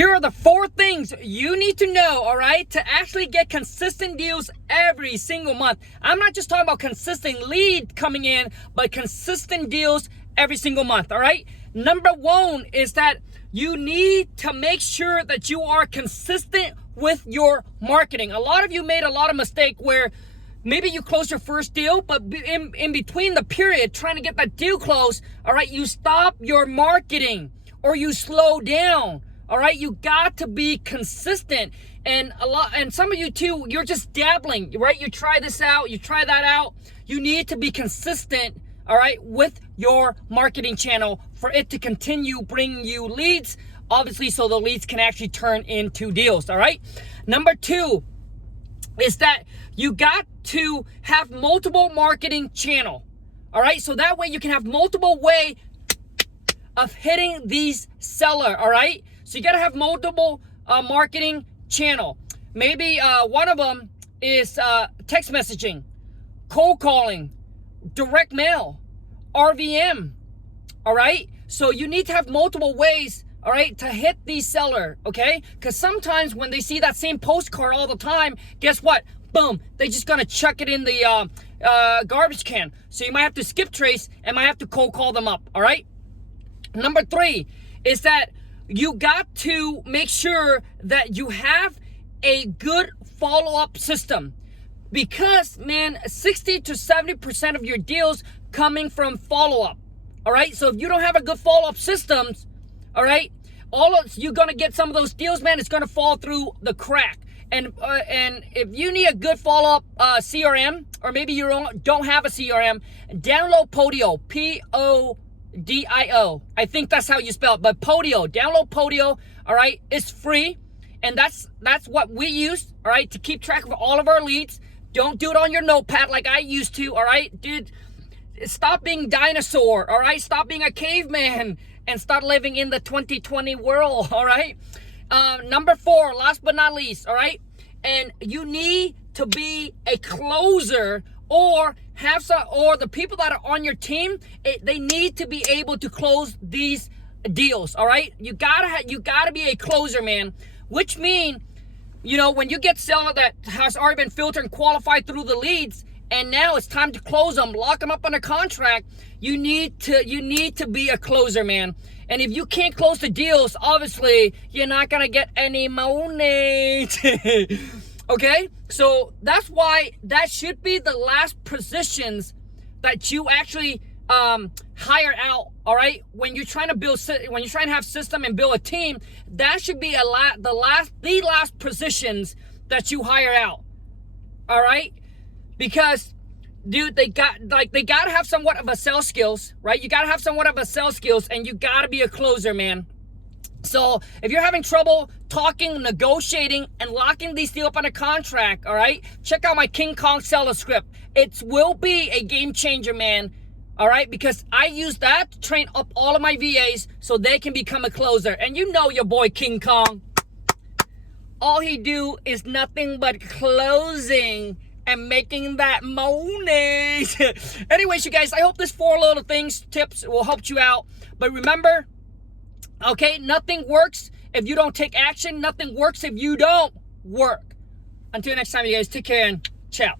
Here are the 4 things you need to know, all right, to actually get consistent deals every single month. I'm not just talking about consistent lead coming in, but consistent deals every single month, all right? Number 1 is that you need to make sure that you are consistent with your marketing. A lot of you made a lot of mistake where maybe you close your first deal, but in between the period trying to get that deal closed, all right, you stop your marketing or you slow down. All right, you got to be consistent. And some of you too, you're just dabbling, right? You try this out, you try that out. You need to be consistent, all right, with your marketing channel for it to continue bringing you leads, obviously, so the leads can actually turn into deals, all right? Number 2 is that you got to have multiple marketing channel, all right? So that way you can have multiple way of hitting these seller, all right? So you got to have multiple marketing channel. Maybe one of them is text messaging, cold calling, direct mail, RVM, all right? So you need to have multiple ways, all right, to hit these seller, okay? Because sometimes when they see that same postcard all the time, guess what? Boom, they just gonna chuck it in the garbage can. So you might have to skip trace and might have to cold call them up, all right? Number 3 is that you got to make sure that you have a good follow-up system, because man, 60 to 70% of your deals coming from follow-up, all right? So if you don't have a good follow-up systems, all right, you're gonna get some of those deals, man, it's gonna fall through the crack. And if you need a good follow-up CRM, or maybe you don't have a CRM, download Podio, Podio. I think that's how you spell it, but Podio. Download Podio, all right? It's free, and that's what we use, all right, to keep track of all of our leads. Don't do it on your notepad like I used to, all right? Dude, stop being dinosaur, all right? Stop being a caveman and start living in the 2020 world, all right? Number 4, last but not least, all right? And you need to be a closer, or have some, or the people that are on your team, they need to be able to close these deals, all right? You gotta be a closer, man, which mean, you know, when you get seller that has already been filtered and qualified through the leads, and now it's time to close them, lock them up under contract, you need to be a closer, man. And if you can't close the deals, obviously you're not gonna get any money. Okay, so that's why that should be the last positions that you actually hire out. All right, when you're trying to have system and build a team, that should be the last positions that you hire out. All right, because dude, they gotta have somewhat of a sales skills, right? You gotta have somewhat of a sales skills, and you gotta be a closer, man. So if you're having trouble talking, negotiating, and locking these deals up on a contract, all right, check out my King Khang Seller Script. It will be a game changer, man. All right, because I use that to train up all of my VAs so they can become a closer. And you know your boy King Khang. All he do is nothing but closing and making that money. Anyways, you guys, I hope this 4 little tips will help you out. But remember, okay, nothing works if you don't take action. Nothing works if you don't work. Until next time, you guys, take care and ciao.